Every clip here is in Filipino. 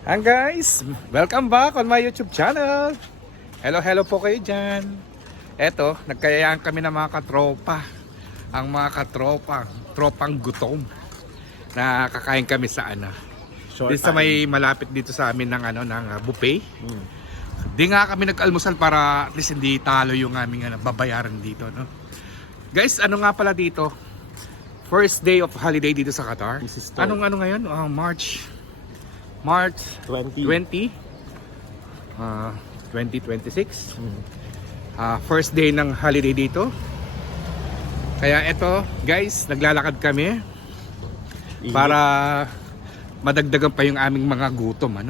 Hi guys! Welcome back on my YouTube channel! Hello po kayo dyan! Eto, nagkayaan kami ng mga katropa. Ang mga tropang gutom. Na kakain kami sa dito sa may malapit dito sa amin ng buffet. Di nga kami nag-almusal para at least hindi talo yung aming babayaran dito, no? Guys, ano nga pala dito? First day of holiday dito sa Qatar. Anong ngayon? March 20, 2026. First day ng holiday dito. Kaya eto guys, naglalakad kami para madagdagan pa yung aming mga gutom,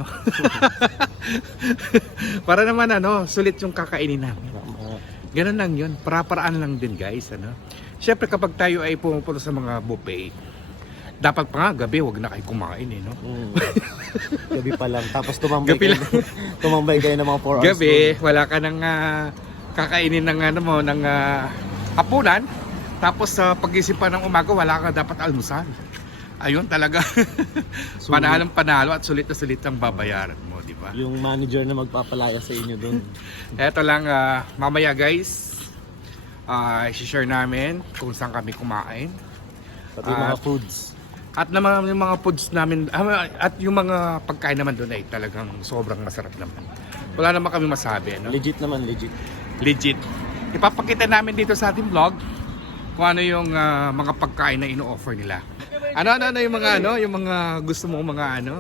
para naman sulit yung kakainin namin. Ganun lang yun, para-paraan lang din guys, Siyempre kapag tayo ay pumupunta sa mga buffet, dapat pa nga gabi, wag na kayo kumain no? Gabi pa lang, tapos tumambay kayo ng mga 4 hours. Gabi, wala ka nang kakainin ng ng hapunan. Tapos sa pagising pa ng umaga, wala ka dapat almusal. Ayun talaga. Panalo at sulit na sulit ang babayaran mo, di ba? Yung manager na magpapalaya sa inyo doon. Eto lang, mamaya guys, i-share namin kung saan kami kumain. Pati yung mga foods. At naman yung mga foods namin, at yung mga pagkain naman doon ay talagang sobrang masarap naman. Wala naman kami masabi, Legit naman, legit. Legit. Ipapakita namin dito sa ating vlog kung ano yung mga pagkain na ino-offer nila. Ano yung mga gusto mo mga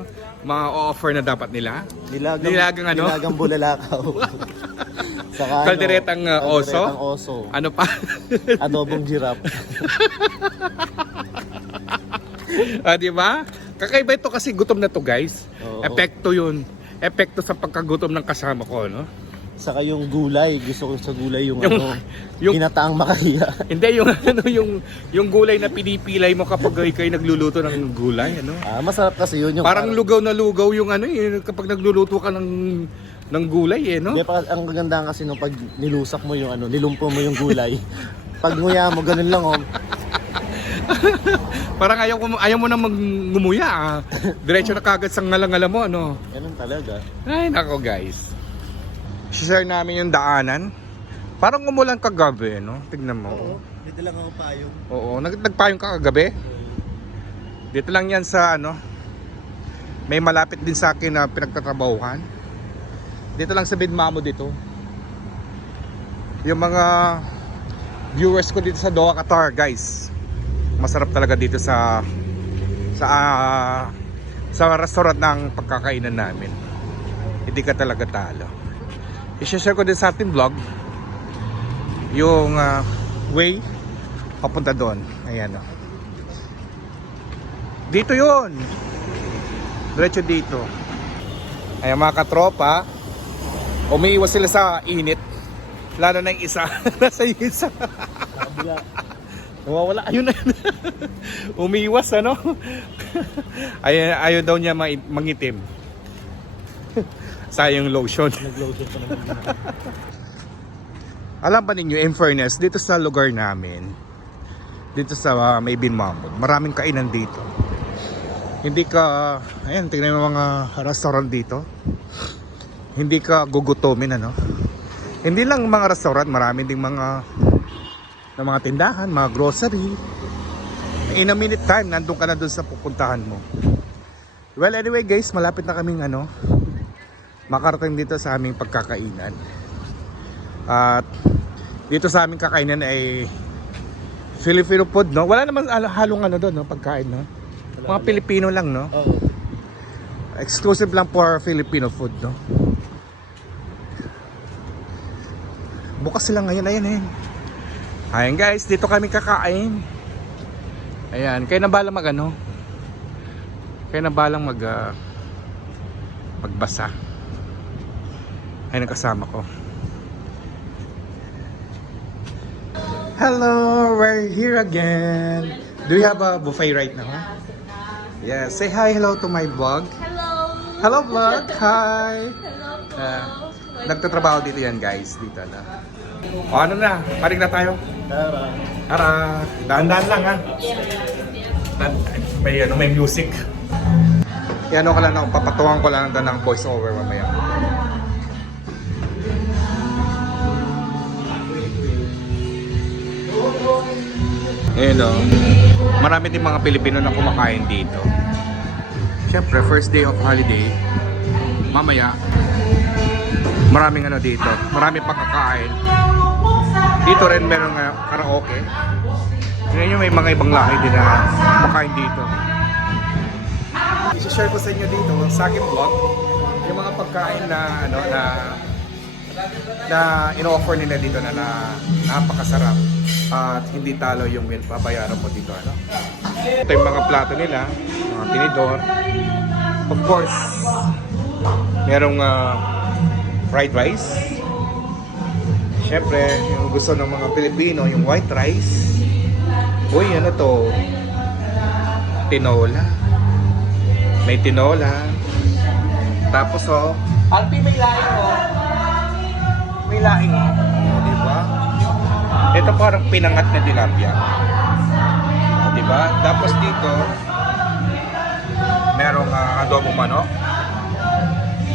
offer na dapat nila? Nilagang bulalakaw. Saka Kalderetang oso. Ano pa? Adobong giraffe. Di ba? Kakaiba ito kasi gutom na to, guys. Oo. Epekto yun. Epekto sa pagkagutom ng kasama ko, Saka yung gulay, gusto ko sa gulay yung ginataang makahiya. Hindi yung gulay na pinipilay mo kapag kayo nagluluto ng gulay, Masarap kasi yun yung parang lugaw na lugaw yung kapag nagluluto ka ng gulay, Hindi, ang gaganda kasi nung pag nilusak mo yung nilumpo mo yung gulay. Pag nguya mo ganun lang Parang ayaw mo na ngumuya, Diretso na kagad sa ngala-ngala mo, Ganun talaga. Ay nako guys. Share namin yung daanan. Parang umulan kagabi, Tignan mo. Oo, dito lang ako payong. Oo, nagpayong ka kagabi. Dito lang yan sa may malapit din sa akin na pinagtatrabahuhan. Dito lang sa Bidmamo dito. Yung mga viewers ko dito sa Doha, Qatar, guys. Masarap talaga dito sa restaurant ng pagkakainan namin. Hindi ka talaga talo. I-share ko din sa ating vlog yung way papunta doon. Ayan Dito yun. Diretso dito. Ayan mga katropa, umiiwas sila sa init. Lalo na yung isa. Nasa yung isa. Nawawala. Ayun na. Umiiwas ayaw daw niya mangitim. Sayang lotion. Nag-lotion pa naman. Alam ba ninyo, in fairness, dito sa lugar namin, dito sa may Bidmamo, maraming kainan dito. Hindi ka, ayan, tingnan mo mga restaurant dito. Hindi ka gugutomin, Hindi lang mga restaurant, marami ding mga tindahan, mga grocery. In a minute time, nandun ka na dun sa pupuntahan mo. Well, anyway guys, malapit na kaming makarating dito sa aming pagkakainan. At dito sa aming kakainan ay Filipino food, Wala naman halong doon, pagkain, Mga Pilipino lang, Oo. Exclusive lang for Filipino food, Bukas sila ngayon, ayan. Ayan guys, dito kami kakain. Ayan, kayo na balang kayo na balang magbasa. Ayan ang kasama ko. Hello, we're here again. Do you have a buffet right now? Yeah, say hi, hello to my vlog. Hello! Hello vlog, hi! Hello po! Nagtatrabaho dito yan guys, dito na. O paring na tayo. Dahan-dahan lang May music. Yan ko lang, papatuwang ko lang ng voice over mamaya. Ayun o. Marami din mga Pilipino na kumakain dito. Siyempre, first day of holiday. Mamaya, maraming ano dito. Maraming pagkakain. Dito rin meron karaoke. Ngayon may mga ibang lahi din na kumakain dito. I-share ko sa inyo dito sa aking vlog yung mga pagkain na ano na ino-offer nila dito na napakasarap at hindi talo yung babayaran mo dito ano. Ito yung mga plato nila, mga tinidor. Of course, merong fried rice. Siyempre, yung gusto ng mga Pilipino, yung white rice. Uy, ano to? Tinola. May tinola. Tapos Alpi, may laing oh. may laing. Di ba? Ito parang pinangat na tilapia. Di ba? Tapos dito, merong adobo manok.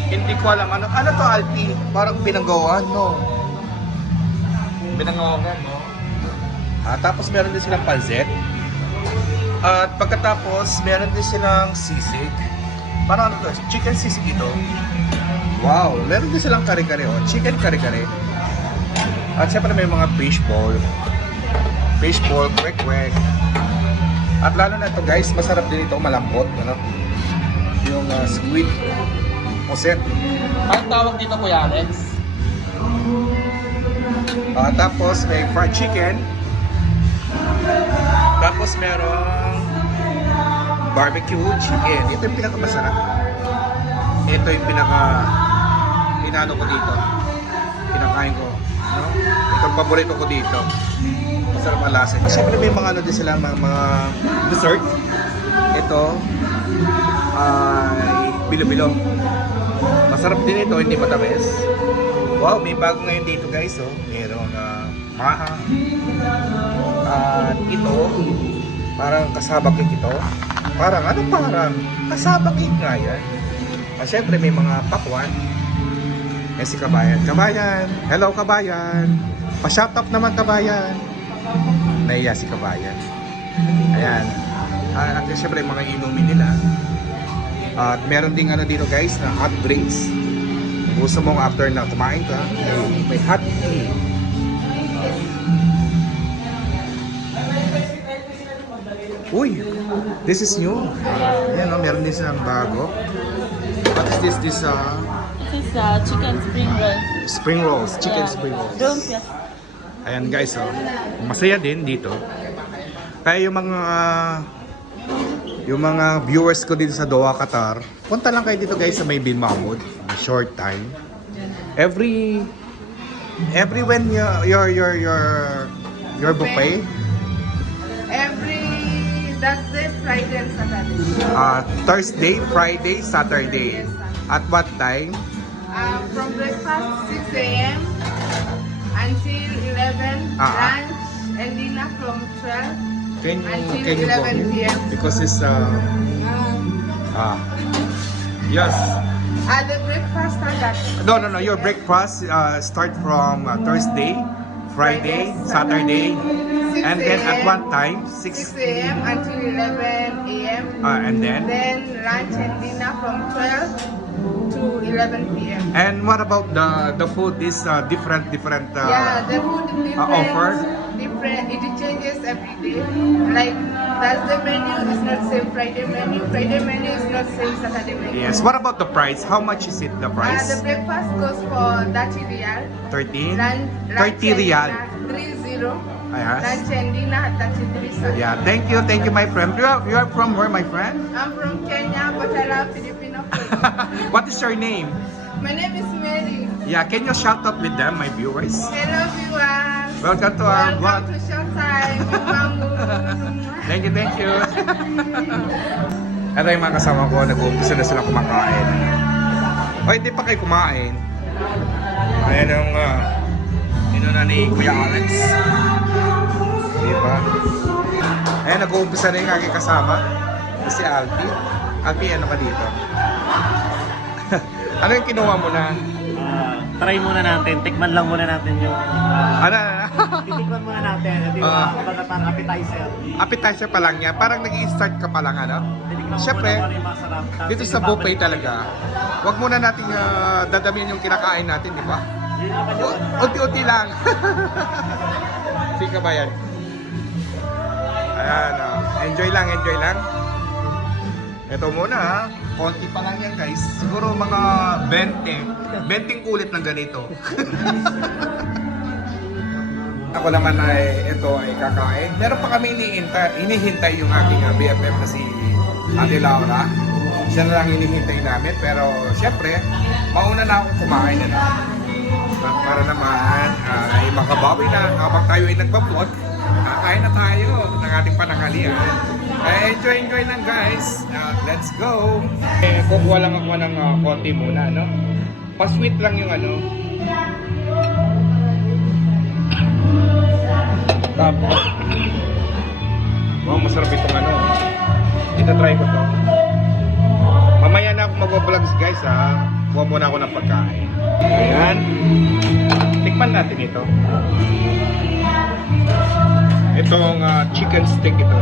Hindi ko alam ano to, Alpi? Parang pinanggawan, no? Pinanggawan, no? Tapos meron din silang pansit. At pagkatapos, meron din silang sisig. Parang ano to? Chicken sisig ito. Wow! Meron din silang kare-kare, oh. Chicken kare-kare. At syempre may mga fish ball. Fish ball, kwek-kwek. At lalo na ito guys, masarap din ito, malambot. Ano? Yung squid puset. Ang tawag dito, Kuya Alex? Tapos may fried chicken. Tapos merong barbecue chicken. Ito yung pinakamasarap. Ito yung inano ko dito. Pinakain ko. No? Ito yung paborito ko dito. Masarap ang lasa niya. Siyempre may mga ano din sila, mga dessert. Ito ay bilo-bilo. Masarap din ito, hindi matamis. Wow, may bago ngayon dito guys. Oh. Merong maha. At ito, parang kasaba cake ito. Parang kasaba cake nga yan. At syempre may mga pakwan. May si Kabayan. Kabayan! Hello Kabayan! Pa-shout up naman Kabayan! Naiya si Kabayan. Ayan. At syempre mga inumin nila. At meron ding ano dito guys na hot drinks. Gusto mong after na kumain ka, may hot tea. Uy, this is new. Ayan o, meron din silang bago. What is this? This is chicken spring roll. Spring rolls, chicken spring rolls. Lumpia. Ayan guys, masaya din dito. Kaya yung mga viewers ko dito sa Doha, Qatar, punta lang kayo dito guys sa May Bin Mahmoud. Short time. Every when your buffet. Thursday, Friday, and Saturday. Thursday, Friday, Saturday. Yes, At what time? From breakfast 6 a.m. until 11. Lunch and dinner from 12 until 11 p.m. Because it's yes. The breakfast starts. No. Your breakfast start from Thursday, Friday, Saturday, and then at what time? 6 a.m. until 11 a.m. And then lunch and dinner from 12 to 11 p.m. And what about the food? Is different the food different. offer? Different. It changes every day. Like Thursday menu is not same Friday menu. Friday menu is not same Saturday menu. Yes. What about the price? How much is it? The price? The breakfast goes for 30 riyal. 13. Lunch 30 riyal. 30. Yes. Lunch and dinner 33. Yeah. Thank you, my friend. You are from where, my friend? I'm from Kenya, but I love Filipino food. What is your name? My name is Mary. Yeah. Can you shout out with them, my viewers? Hello viewers. Welcome to our vlog. Welcome to Showtime. Thank you. Ito yung mga kasama ko, nag-uumpisa na sila kumakain. O, hindi pa kayo kumain. Ayan yung inuna ni Kuya Alex. Diba? Ayan, nag-uumpisa na yung aking kasama. Si Alpi. Alpi, ano ka dito? Ano yung kinuha mo na? Try muna natin, tikman lang muna natin yung... Ano? titikman muna natin. Ito yung kumbaga parang appetizer. Appetizer pa lang yan. Parang nag-i-start ka pa lang, ano? Titikman mo Siyempre, muna kung ano yung masarap. Tapos dito sa buffet talaga, wag muna nating dadamihan yung kinakain natin, di ba? Yun naman yun. Unti-unti lang. Sige ka ba yan? Ayan, enjoy lang, enjoy lang. Ito muna ha, konti pa lang yan guys. Siguro mga 20 kulit ng ganito. Ako naman ay ito ay kakain. Meron pa kami hinihintay yung aking BFF na si Ate Laura. Siya na lang hinihintay namin. Pero syempre, mauna na akong kumain na. Para naman ay makabawi na habang tayo ay nagbablog. Kakain na tayo ng ating pananghalian. Enjoy lang guys. Let's go. Kukuha lang ako ng konti muna, no? Pa-sweet lang yung ano. Tapos, wow, masarap itong ano. Ita-try ko to. Mamaya na ako mag-vlogs guys ha. Kuha muna ako ng pagkain. Ayan. Tikman natin ito. Itong chicken stick ito.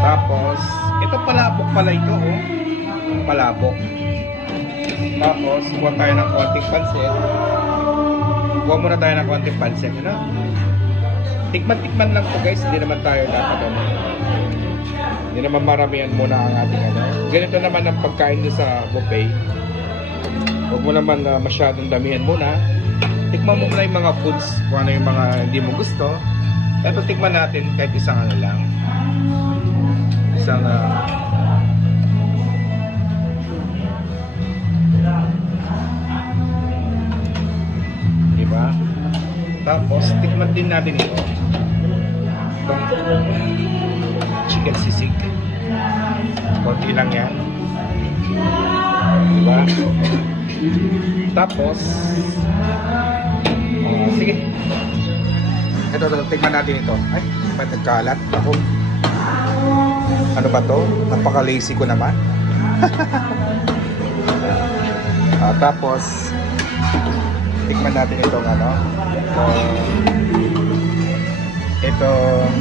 Tapos, ito palabok pala ito, oh. Palabok. Tapos, kuha tayo ng konting pansit. Kuha muna tayo ng konting pansit, ano? Tikman-tikman lang to guys, hindi naman tayo dapat ano. Hindi naman maramihan muna ang ating ano. Ganito naman ang pagkain doon sa buffet. Huwag mo naman masyadong damihan muna. Tikman mo muna yung mga foods, kung ano yung mga hindi mo gusto. Ito tikman natin kahit isang ano lang. Isang diba? Tapos tikman din natin ito. Itong chicken sisig. Konti lang yan. Diba? Tapos sige. Ito, tingnan natin ito. Ay, ba't nagkalat? Ako. Ano ba to? Napaka-lazy ko naman. Tapos tikman natin itong ano. Itong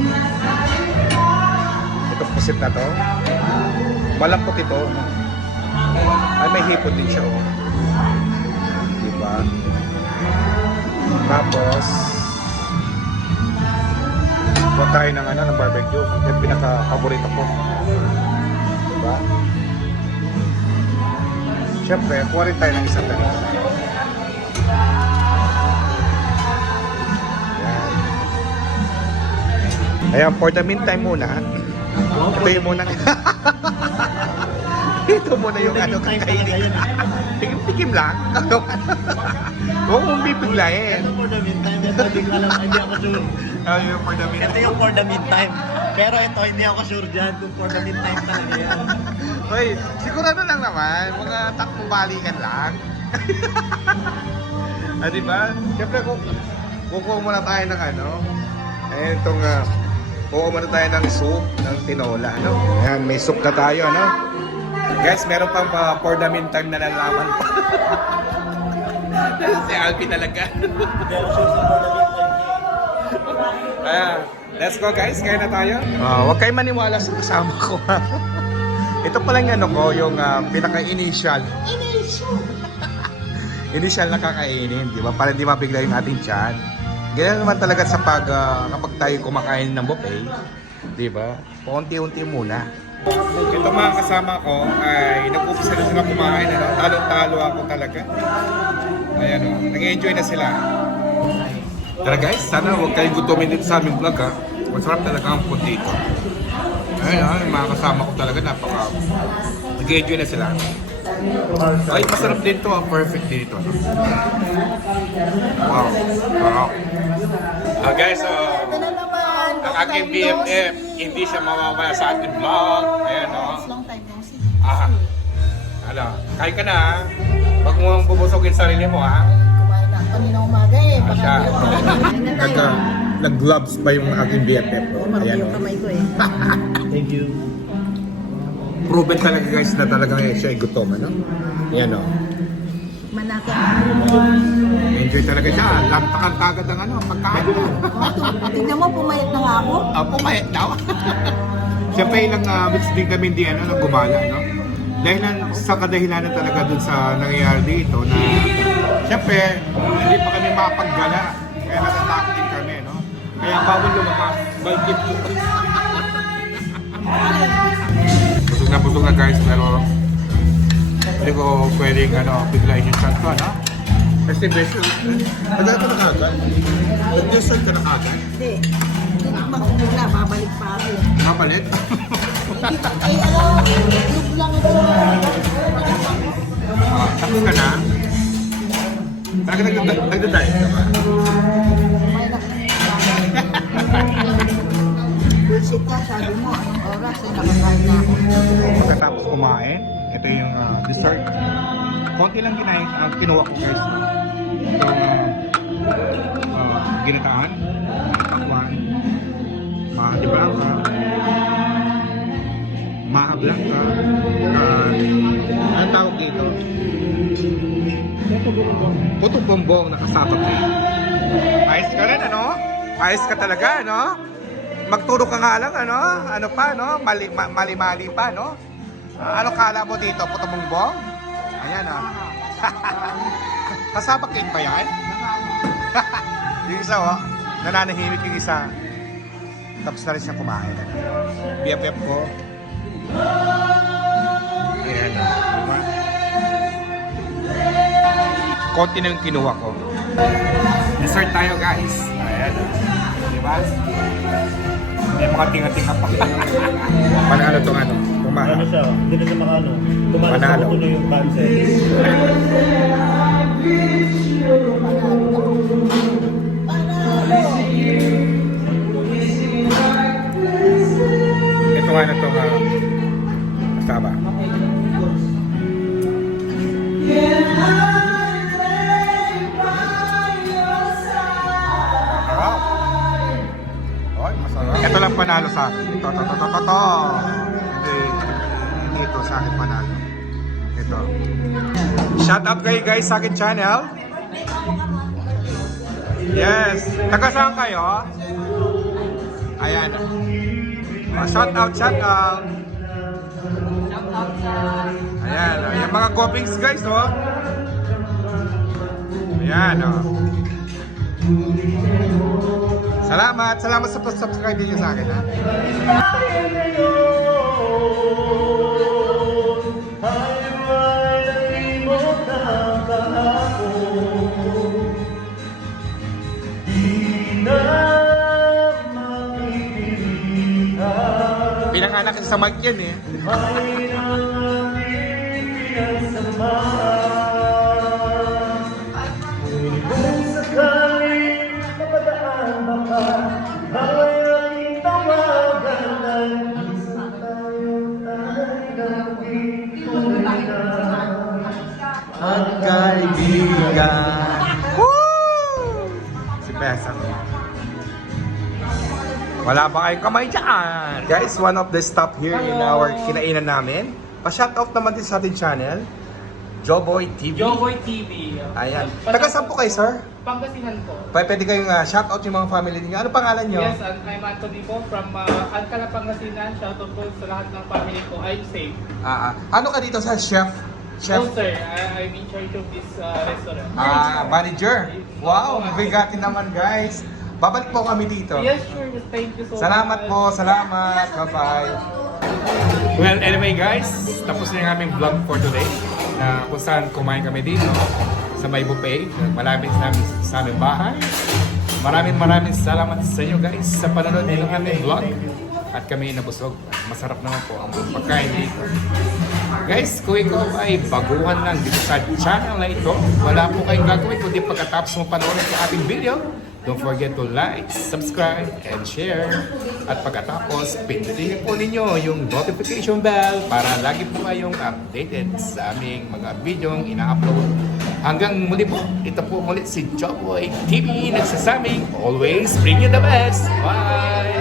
pusit na to. Malambot ito. Ay, may hipon din siya, oh. Diba? Tapos kuha tayo ng ano, ng barbecue. Yung pinaka-paborito ko. Diba? Siyempre, kuha rin tayo ng isang ganito. Ayan, for the meantime muna, ito yung muna. Ito muna yung ano kakainin. Tikim-tikim lang. Huwag mong bibiglayin. Ito for the meantime, ito hindi ko alam, hindi ako sure. Yung for the meantime. Ito yung for the meantime. Pero ito, hindi ako sure dyan kung for the meantime talaga yan. Hoy, sigurado lang naman. Mga takbo balikan lang. Diba? Siyempre, kukuha muna tayo ng ano. Ayan, itong kukuha muna tayo ng soup, ng tinola. Ano? Ayan, may soup na tayo, ano? Guys, meron pang for the meantime na nalaman pa. Si Alpi talaga. Hindi ako sure sa for the meantime. Let's go guys, kaya na tayo. Huwag kayo maniwala sa kasama ko. Ito pala yung ano ko, yung pinaka-initial. Initial na kakainin, di ba? Para hindi mabigla yung ating tiyan. Ganyan naman talaga sa kapag tayo kumakain ng buffet, di ba? Paunti-unti muna. Ito mga kasama ko ay nag-upisa na sila kumain. Ano? Talo-talo ako talaga. Ayan o, nag-enjoy na sila. Tara guys, sana huwag kayong gutumin dito sa aming vlog ha. Masarap talaga ang food dito. Ayun ha, yung mga kasama ko talaga napaka nag-enjoy na sila. Ay, masarap din to ha, perfect dito. Wow, wow. Guys, ang aking BFF, hindi siya mawawala sa ating vlog. Ayan o. Long time no see. Ano, kain ka na ha. Huwag mo bubusogin sarili mo ha. Kumain na ako kanina umaga eh. Siya. nag-gloves pa yung aking BFF. Marami Ayan, yung oh. kamay ko eh. Thank you. Proven talaga guys na talagang siya ay gutom, ano? Ayan, oh. Manaka. Enjoy talaga siya. Lantakan kagad ang ano, pagkain. Tingnan mo, pumayat na nga ako. Pumayat daw. Siyempre ilang weeks din kami hindi ano, gumala, no? Dahil sa kadahilanan talaga dun sa nangyayari dito na siyempre hindi pa kami mapaggala. Kaya natatakot din kami, no? Kaya bawal lumabas. Balkit po. Busog na guys, pero hindi ko pwedeng biglayin yung chance ko, no? Kasi beso, tagal ka na kagad? Nag-dessert ka na kagad? Hindi. Tinikman ko muna, babalik pa ako. Mapalit? Ay, look lang ito. Tapos ka na? Talaga nagda-diet ka ba? Bullshit ka, sabi mo, anong oras ay nakakain na ako. Pagkatapos kumain, ito yung dessert. Konti lang kinuha ko guys. Ito ginitaan, pakwan, di blanca, maha blanca, anong tawag dito? Putong bombong nakasabak na yun. Ayos ka rin, ano? Ayos ka talaga, ano? Magturo ka nga lang, ano? Ano pa, no? Mali-mali pa, no? Ano kala mo dito? Putong bombong? Ayan, ah. Kasabak cake ba yan? Yung isa, oh. Nananahimik yung isa. Tapos na rin siya kumain. BFF ko. Ayan, diba? Konti na yung kinuha ko. Dessert tayo, guys. Ayan. Diba? May mga tinga-tinga pa. Panalo itong ano? Pumaha. Ano siya? Hindi na siya makano. Tumalas Panalo. ako tuloy yung concept. Ito nga na itong kasama. Ito lang panalo sa akin. Ito. Hindi ito sa akin panalo. Ito. Shout out kayo guys sa akin channel. Yes. Taga saan kayo? Ayan. Shout out. Ayan. Yung mga copings guys, oh. Ayan, oh. Salamat sa subscribe niyo sa akin, ha. Pinanganak sa mic yan, eh. At kaibigan. Woo! Si Besa. Wala ba kayong kamay dyan? Guys, one of the stop here in our kinainan namin. Pa-shoutout naman din sa ating channel. Joboy TV. Joboy TV. Ayan. Taga saan po kayo, sir? Pangasinan po. Pwede kayong shoutout yung mga family niyo. Ano pangalan niyo? Yes, I'm Anthony po from Alcala, Pangasinan. Shoutout po sa lahat ng family ko. I'm safe. Ano ka dito sa chef? No sir, I'm in charge of this restaurant. Manager. Wow, bigatin naman guys. Babalik po kami dito. Yes, sure. Thank you so much. Salamat po, salamat. Bye-bye. Well, anyway guys, tapos na yung aming vlog for today. Na kung saan kumain kami dito sa may buffet. Malapit namin sa aming bahay. Maraming salamat sa inyo guys sa panonood ng aming vlog. At kami nabusog. Masarap naman po ang pagkain dito. Guys, kung ikaw ay baguhan lang dito sa channel na ito, wala po kayong gagawin kundi pagkatapos mo panoorin ang ating video, don't forget to like, subscribe, and share. At pagkatapos, pindutin po ninyo yung notification bell para lagi po kayong updated sa aming mga video ina-upload Hanggang muli po, ito po muli si Joboy TV nagsasabing always bring you the best. Bye!